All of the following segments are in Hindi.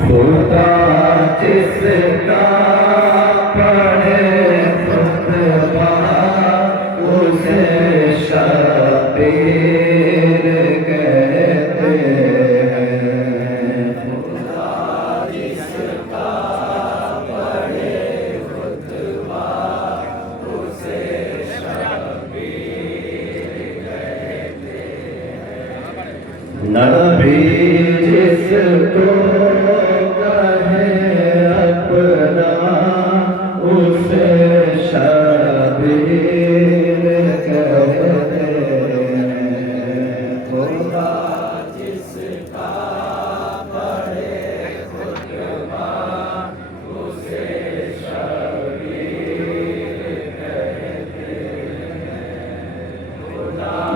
खुदा जिसका पढ़े खुतबा उसे शबीर कहते हैं। खुदा जिसका पढ़े खुतबा उसे शबीर कहते हैं। नबी जिसको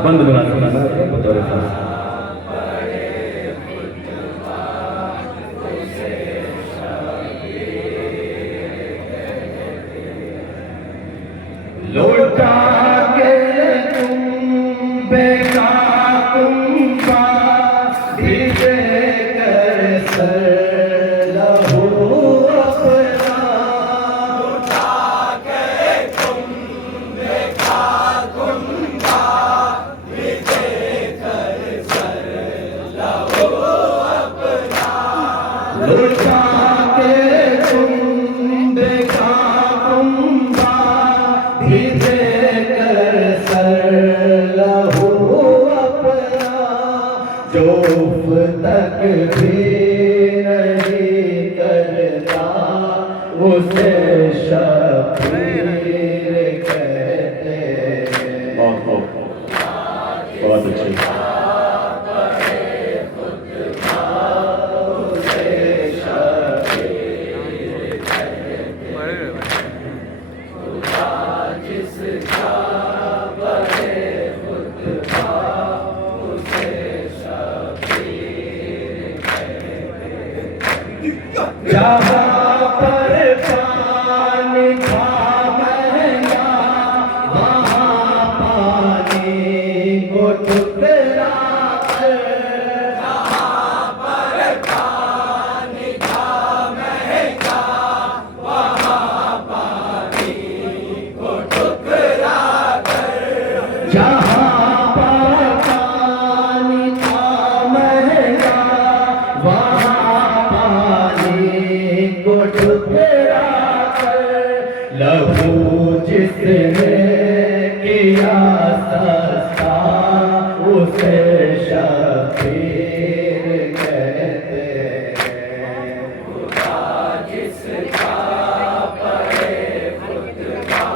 बंद बना बतौर लौटा के तुम बेकाकुंबा दीजे कर सर लहू अपना। लौटा के तुम बेकाकुंबा दीजे कर सर लहू अपना। लौटा के तुम बेकाकुंबा दीजे कर सर लहू अपना। जो तक भी नहीं करता उसे शबीर कहते हैं। बहुत अच्छे। जहाँ पर पानी था महंगा वहाँ पानी को ठुकरा कर। जहाँ पर पानी था महंगा वहाँ पानी को ठुकरा कर। जहाँ पर पानी था महंगा वहाँ को ठुकरा कर। लहू जिसने किया सस्ता उसे शबीर कहते हैं। खुदा जिसका पढ़े खुतबा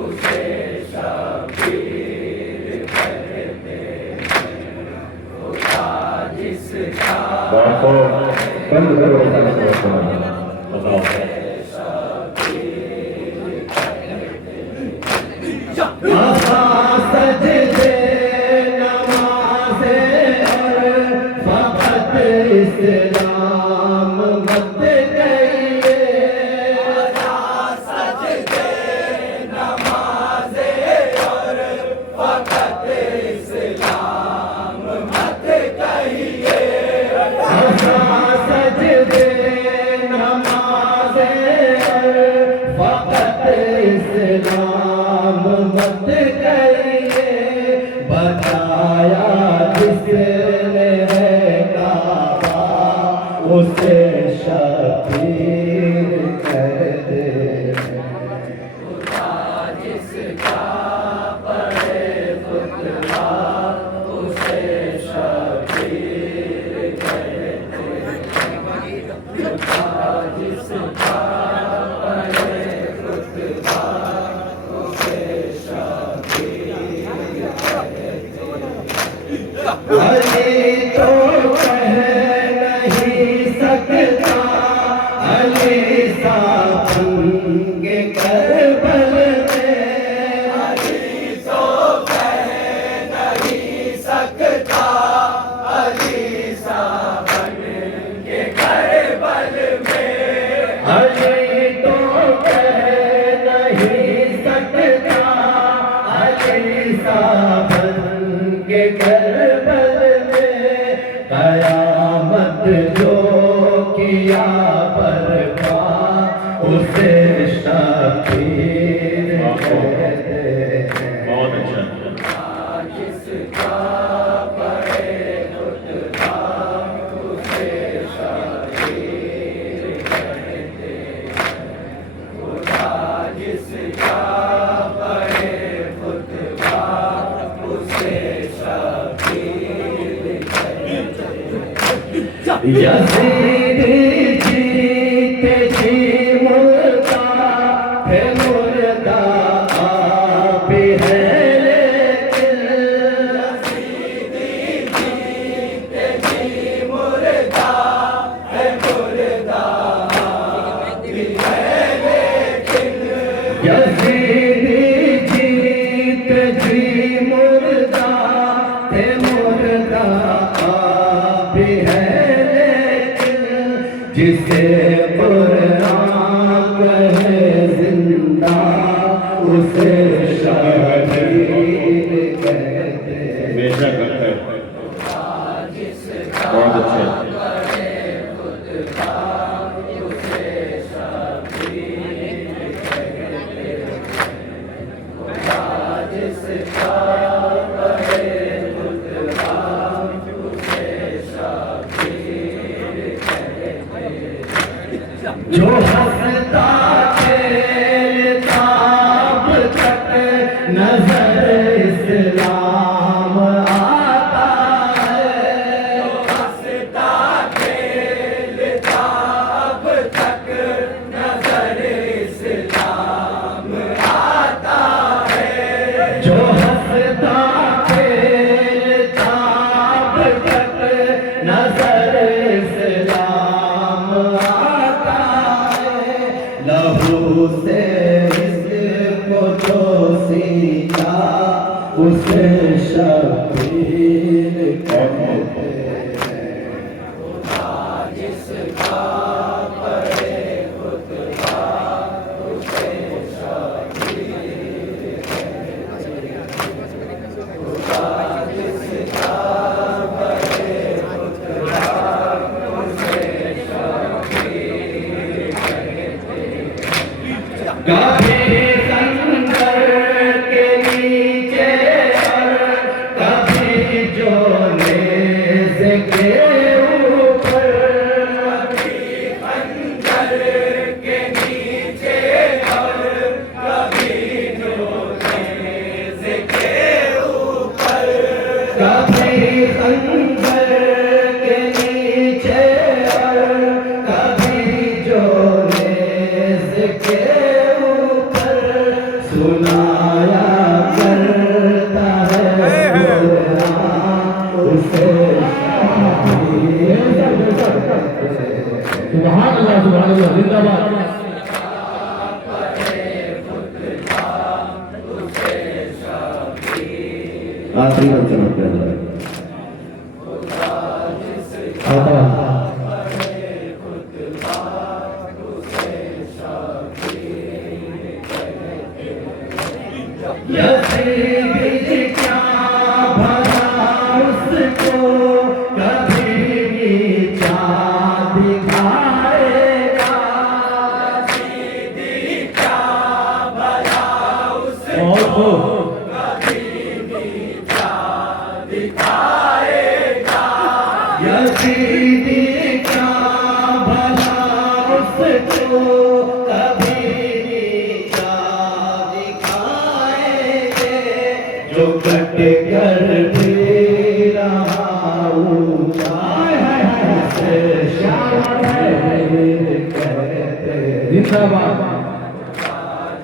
उसे शबीर कहते हैं। खुदा जिसका बंद करो बताओ। सजदे नमाज़े और फकत इस्लाम मत कहिए। सजदे नमाज़े और फकत इस्लाम मत कहिए। सजदे नमाज़े और फकत इस्लाम मत कहिए। बताया जिसने है काबा उसे शबीर कहते हैं। खुदा जिसका पढ़े खुतबा उसे शबीर कहते हैं। खुदा जिसका पढ़े करबल में अली तो कह नहीं सकता, अली सा बन के करबल में, अली तो कह नहीं सकता, अली सा बन के करबल में, कयामत जो किया बरपा उसे शबीर कहते हैं। बहुत अच्छा। जिसका पड़े खुतबा उसे शबीर कहते हैं। खुदा जिसका पड़े खुतबा उसे शबीर कहते हैं। यज़ीद जीते जी मुर्दा है, मुर्दा आप है लेकिन, यज़ीद जीते जी मुर्दा है, मुर्दा आप है लेकिन, यज़ीद जीते जी मुर्दा है, मुर्दा आप है लेकिन, जिसे कुरान कहे जिंदा उसे शबीर कहते हैं। बेशक है, बहुत अच्छे। जो हंसता खेलता अब तक नजर इस्लाम आता है, जो हंसता खेलता अब तक नजर इस्लाम आता है, जो हंसता खेलता अब तक नजर इस्लाम आता है, लहू से इसको जो सींचा उसे शबीर कहते हैं। खुदा जिसका पड़े खुतबा उसे शबीर कहते हैं। खुदा जिसका पड़े खुतबा उसे शबीर कहते हैं। कभी खंजर के नीचे और कभी जोनेज़ के ऊपर, कभी खंजर के नीचे और कभी जोनेज़ के ऊपर, कभी खंजर के नीचे और कभी जोनेज़ के ऊपर, सुनाया करता है कुरान उसे शबीर कहते हैं। सुभान अल्लाह, सुभान अल्लाह, जिंदाबाद। आखिरी वचन अपना यज़ीद क्या भला उसको कभी नीचा दिखाएगा, यज़ीद क्या भला उसको कभी नीचा दिखाएगा, यज़ीद क्या भला उसको कभी नीचा दिखाएंगे, जो कट कर भी रहा ऊंचा उसे शबीर कहते हैं। जिंदाबाद।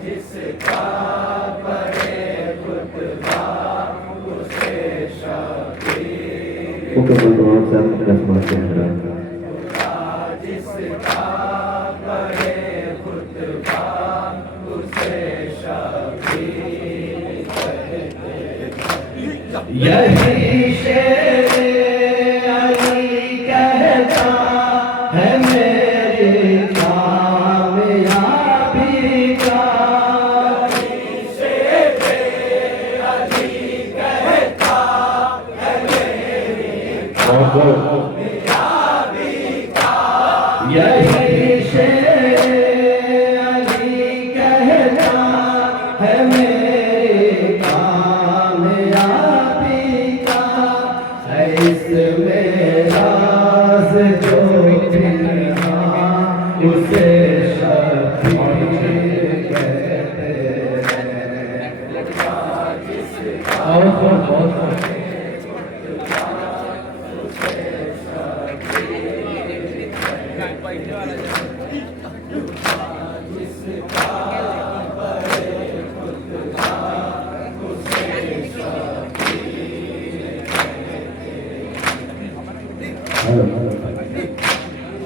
जिसका पड़े खुतबा उसे शबीर, मुकम्मल तमाम साहब अपना समाज के जिसका पड़े खुतबा उसे यही शेर अली कहता है मेरी कामयाबी का। यही शेर अली कहता है मेरी कामयाबी का। है इसमें राज जो बिना उसे शफी कहते हैं। हेलो